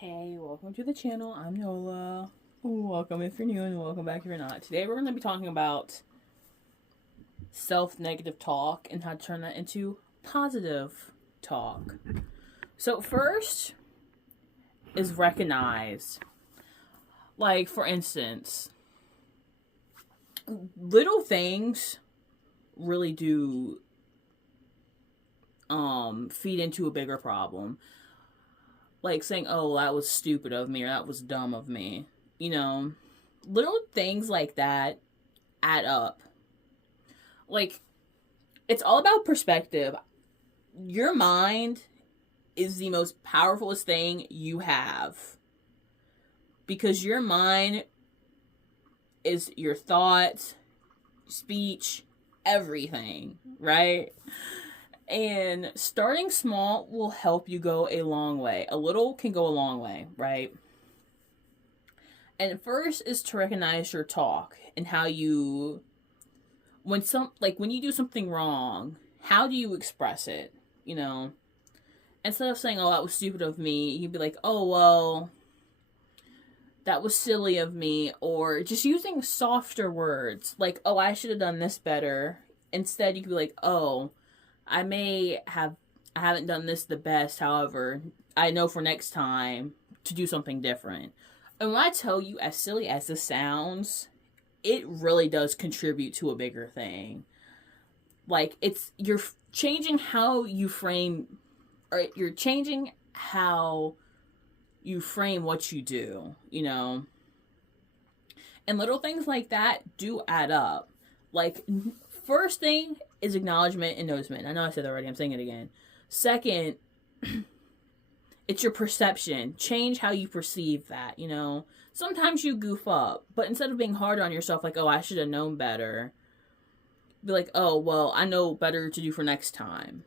Hey, welcome to the channel. I'm Nola. Welcome if you're new and welcome back if you're not. Today we're going to be talking about self-negative talk and how to turn that into positive talk. So first is recognize. Like, for instance, little things really do feed into a bigger problem. Like saying, oh, that was stupid of me or that was dumb of me. You know, little things like that add up. Like, it's all about perspective. Your mind is the most powerfulest thing you have because your mind is your thoughts, speech, everything, right? And starting small will help you go a long way. A little can go a long way, right? And first is to recognize your talk and how you when you do something wrong, how do you express it? You know, instead of saying, "Oh, that was stupid of me," you'd be like, "Oh, well, that was silly of me," or just using softer words like, "Oh, I should have done this better." Instead, you could be like, "Oh, I haven't done this the best. However, I know for next time to do something different." And when I tell you, as silly as this sounds, it really does contribute to a bigger thing. Like, you're changing how you frame, or you're changing how you frame what you do, you know? And little things like that do add up. Like, first thing is acknowledgement and noticement. I know I said that already, I'm saying it again. Second, it's your perception. Change how you perceive that, you know? Sometimes you goof up, but instead of being hard on yourself, like, oh, I should have known better, be like, oh, well, I know better to do for next time.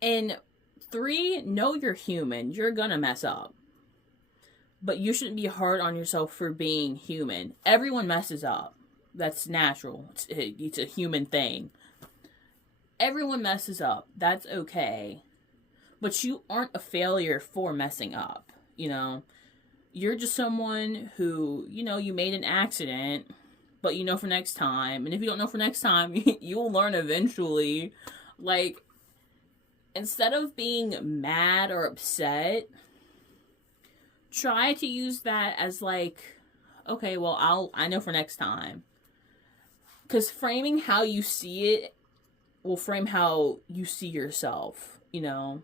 And three, know you're human. You're gonna mess up. But you shouldn't be hard on yourself for being human. Everyone messes up. That's natural. It's a human thing. Everyone messes up. That's okay. But you aren't a failure for messing up, you know? You're just someone who, you made an accident, but you know for next time. And if you don't know for next time, you'll learn eventually. Like, instead of being mad or upset, try to use that as like, okay, well, I know for next time. Because framing how you see it will frame how you see yourself, you know?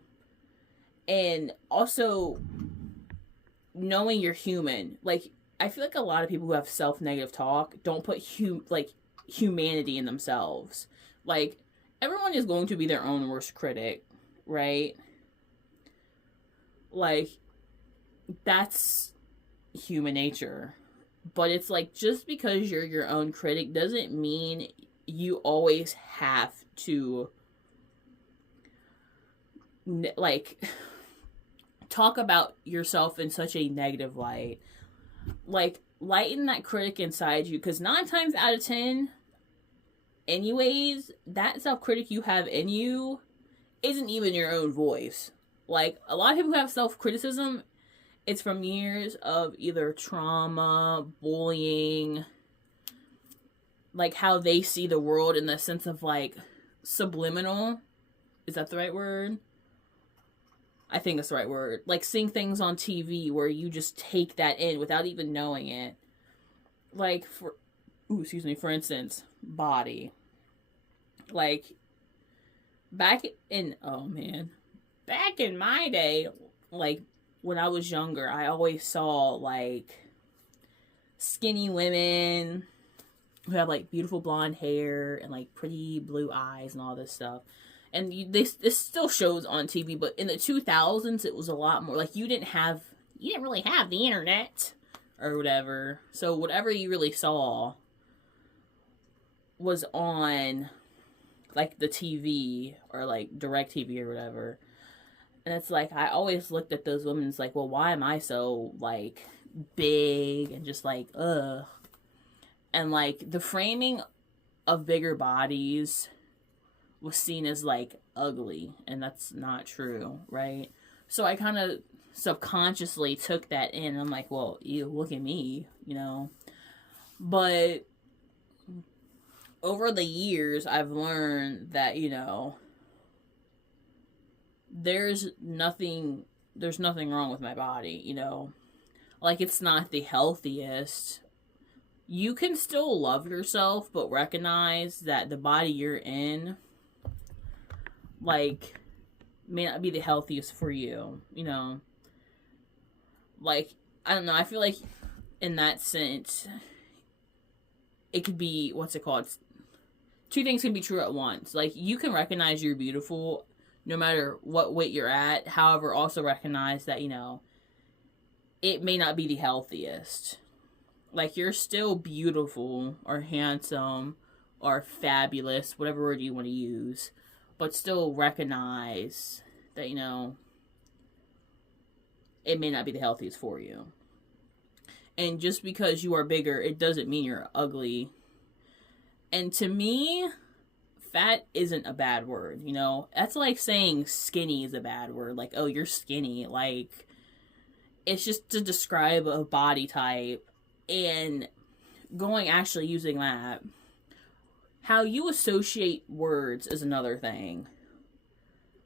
And also knowing you're human. Like, I feel like a lot of people who have self-negative talk don't put humanity in themselves. Like, everyone is going to be their own worst critic, right? Like, that's human nature. But it's like, just because you're your own critic doesn't mean you always have to like talk about yourself in such a negative light. Like, lighten that critic inside you, because 9 times out of 10, anyways, that self-critic you have in you isn't even your own voice. Like, a lot of people who have self-criticism, it's from years of either trauma, bullying, like how they see the world in the sense of like subliminal. Is that the right word? I think that's the right word. Like, seeing things on TV where you just take that in without even knowing it. Like, for instance, body. Like, back in my day, like, when I was younger, I always saw, like, skinny women who have, like, beautiful blonde hair and, like, pretty blue eyes and all this stuff. And this still shows on TV, but in the 2000s, it was a lot more, like, you didn't really have the internet or whatever. So whatever you really saw was on, like, the TV or, like, DirecTV or whatever. And it's like, I always looked at those women and it's like, well, why am I so, like, big and just like, ugh. And, like, the framing of bigger bodies was seen as, like, ugly, and that's not true, right? So I kind of subconsciously took that in. I'm like, well, you look at me, you know. But over the years, I've learned that, you know, there's nothing wrong with my body, you know. Like, it's not the healthiest. You can still love yourself, but recognize that the body you're in, like, may not be the healthiest for you, you know. Like, I don't know, I feel like in that sense, it could be, what's it called? Two things can be true at once. Like, you can recognize you're beautiful no matter what weight you're at. However, also recognize that, you know, it may not be the healthiest. Like, you're still beautiful or handsome or fabulous, whatever word you want to use, but still recognize that, you know, it may not be the healthiest for you. And just because you are bigger, it doesn't mean you're ugly. And to me, fat isn't a bad word, you know? That's like saying skinny is a bad word. Like, oh, you're skinny. Like, it's just to describe a body type. And actually using that, how you associate words is another thing.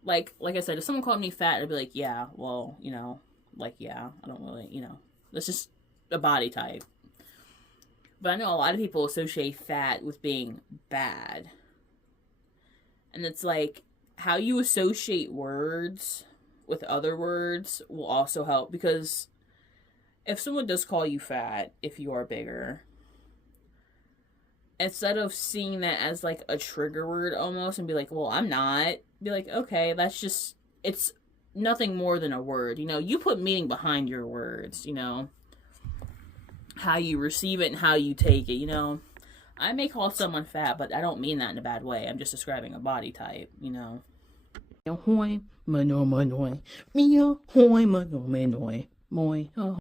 Like I said, if someone called me fat, I'd be like, yeah, well, you know, like, yeah, I don't really, you know, that's just a body type. But I know a lot of people associate fat with being bad. And it's like, how you associate words with other words will also help. Because if someone does call you fat, if you are bigger, instead of seeing that as like a trigger word almost and be like, well, I'm not, be like, okay, that's just, it's nothing more than a word. You know, you put meaning behind your words, you know, how you receive it and how you take it, you know. I may call someone fat, but I don't mean that in a bad way. I'm just describing a body type, you know.